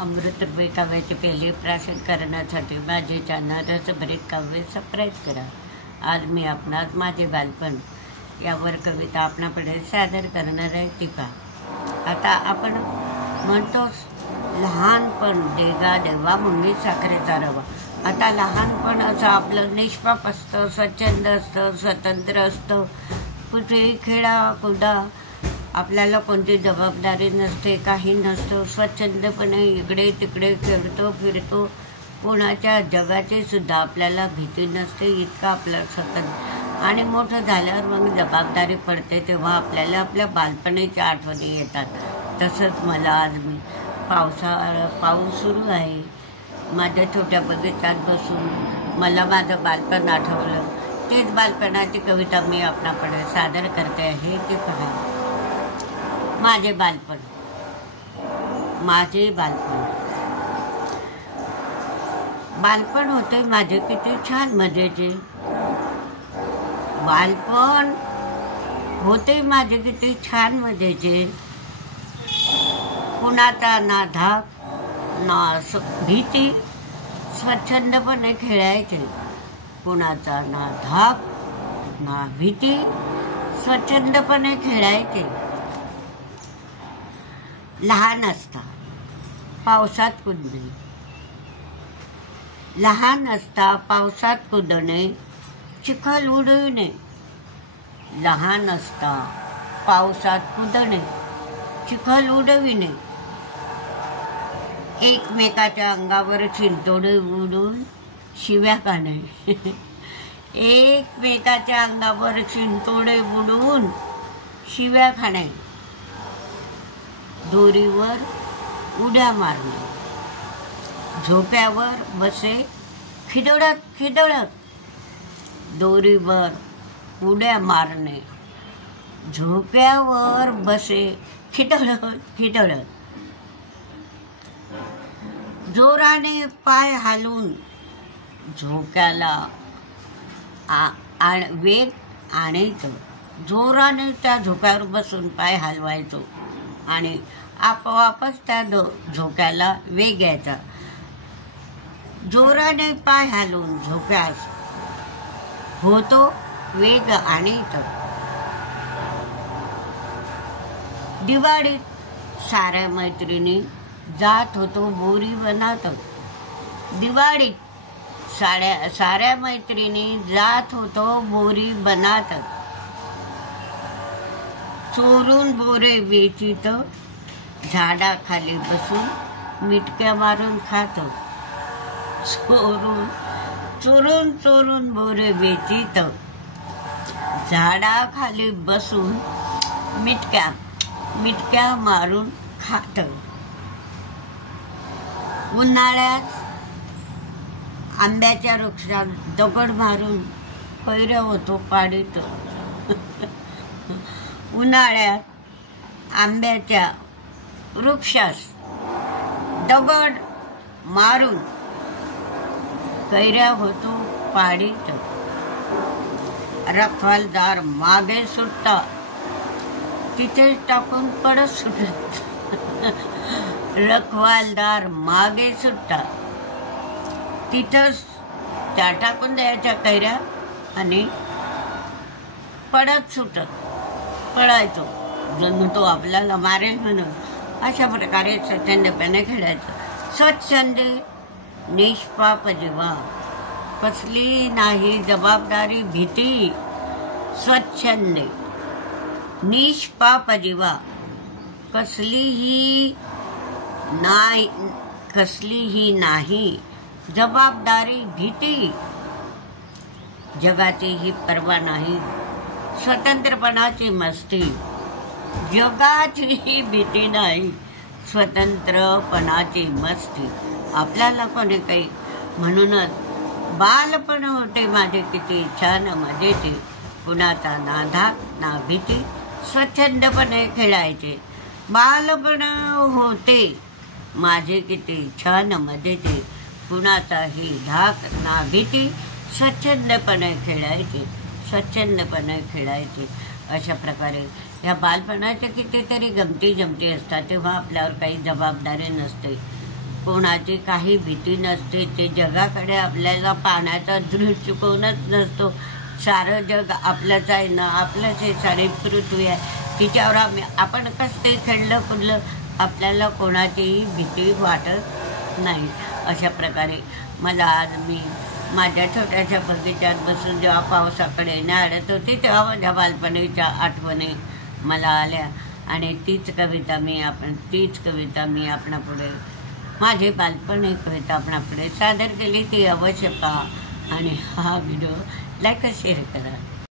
अमृतरूपी काव्याचे पहिले प्राशन करण्यासाठी माझे चॅनल रसभरीत काव्य सबस्क्राईब करा. आज मी आपणास माझे बालपण यावर कविता आपणापुढे सादर करणार आहे. ती पहा. आता आपण म्हणतोच लहानपण देगा देवा मुंगी साखरेचा रवा. आता लहानपण असं आपलं निष्पाप असतं, स्वच्छंद असतं, स्वतंत्र असतं. कुठेही खेळा कुदा, आपल्याला कोणती जबाबदारी नसते, काही नसतं. स्वच्छंदपणे इकडे तिकडे खेळतो फिरतो. कोणाच्या जगाची सुद्धा आपल्याला भीती नसते, इतका आपला स्वतंत्र. आणि मोठं झाल्यावर मग जबाबदारी पडते, तेव्हा आपल्याला आपल्या बालपणीच्या आठवणी येतात. तसंच मला आज मी पाऊस सुरू आहे, माझ्या छोट्या बगीचात बसून मला माझं बालपण आठवलं. तेच बालपणाची कविता मी आपणाकडे सादर करते आहे. ती पहा. माझे बालपण. बालपण होते माझे किती छान मजेचे. बालपण होते माझे किती छान मजेचे. कुणाचा ना धाक ना भीती, स्वच्छंदपणे खेळायचे. कुणाचा ना धाक ना भीती, स्वच्छंदपणे खेळायचे. लहान असता पावसात कुदणे. लहान असता पावसात कुदणे, चिखल उडविणे. लहान असता पावसात कुदणे, चिखल उडविणे. एकमेकाच्या अंगावर शिंतोडे उडून शिव्या खाणे. एकमेकाच्या अंगावर शिंतोडे उडून शिव्या खाणे. दोरीवर उड्या मारणे. झोप्यावर बसे खिदळत खिदळत. दोरीवर उड्या मारणे. झोप्यावर बसे खिदळत खिदळत. जोराने पाय हालून झोक्याला वेग आणायचं. जोराने त्या झोक्यावर बसून पाय हलवायचो आणि आपोआपच त्या झोक्याला वेग यायचा. जोराने पाय हलवून झोक्यास होतो वेग आणायचं. दिवाळीत साऱ्या मैत्रिणी जात होतो बोरी बनात. दिवाळीत साऱ्या मैत्रिणी जात होतो बोरी बनात. चोरून बोरे वेचीत, झाडाखाली बसून मिटक्या मारून खात. चोरून बोरे वेचीत, झाडाखाली बसून मिटक्या मारून खात. उन्हाळ्यात आंब्याच्या वृक्षात दगड मारून कैऱ्या होतो पाडीत. उन्हाळ्यात आंब्याच्या वृक्षास दगड मारून कैऱ्या होतो पाडीत. रखवालदार मागे सुटता, तिथेच टाकून पडत सुटत. रखवालदार मागे सुटता, तिथंच त्या टाकून द्यायच्या कैऱ्या आणि पडत सुटत पळायचो. जणू तो आपल्याला मारेल म्हणून. अशा प्रकारे स्वच्छंदपणे खेळायचं. स्वच्छंदे निष्पाप जीवा, कसली नाही जबाबदारी भीती. स्वच्छंदे निष्पाप जीवा, कसलीही नाही जबाबदारी भीती. जगाचीही पर्वा नाही, स्वतंत्रपणाची मस्ती. जगाचीही भीती नाही, स्वतंत्रपणाची मस्ती. आपल्याला कोणी काही. म्हणूनच बालपण होते माझे किती छान मजेचे. कुणाचा ना धाक ना भीती, स्वच्छंदपणे खेळायचे. बालपण होते माझे किती छान मजेचे. कुणाचाही धाक ना भीती, स्वच्छंदपणे खेळायचे. अशा प्रकारे ह्या बालपणाच्या कितीतरी गमती जमती असतात. तेव्हा आपल्यावर काही जबाबदारी नसते. कोणाची काही भीती नसते, ते जगाकडे आपल्याला पाहण्याचा दृष्टिकोनच नसतो. सारं जग आपलंच आहे ना, आपलंच हे सारी पृथ्वी आहे, तिच्यावर आपण कसं ते खेळलं फुललं, आपल्याला कोणाचीही भीती वाटत नाही. अशा प्रकारे मला आज मी माझ्या छोट्याशा बगीच्यात बसून जेव्हा पावसाकडे नाळत होती तेव्हा माझ्या बालपणीच्या आठवणी मला आल्या आणि तीच कविता मी आपणापुढे माझी बालपण ही कविता आपणापुढे सादर केली. ती अवश्य पहा आणि हा व्हिडिओ लाईक शेअर करा.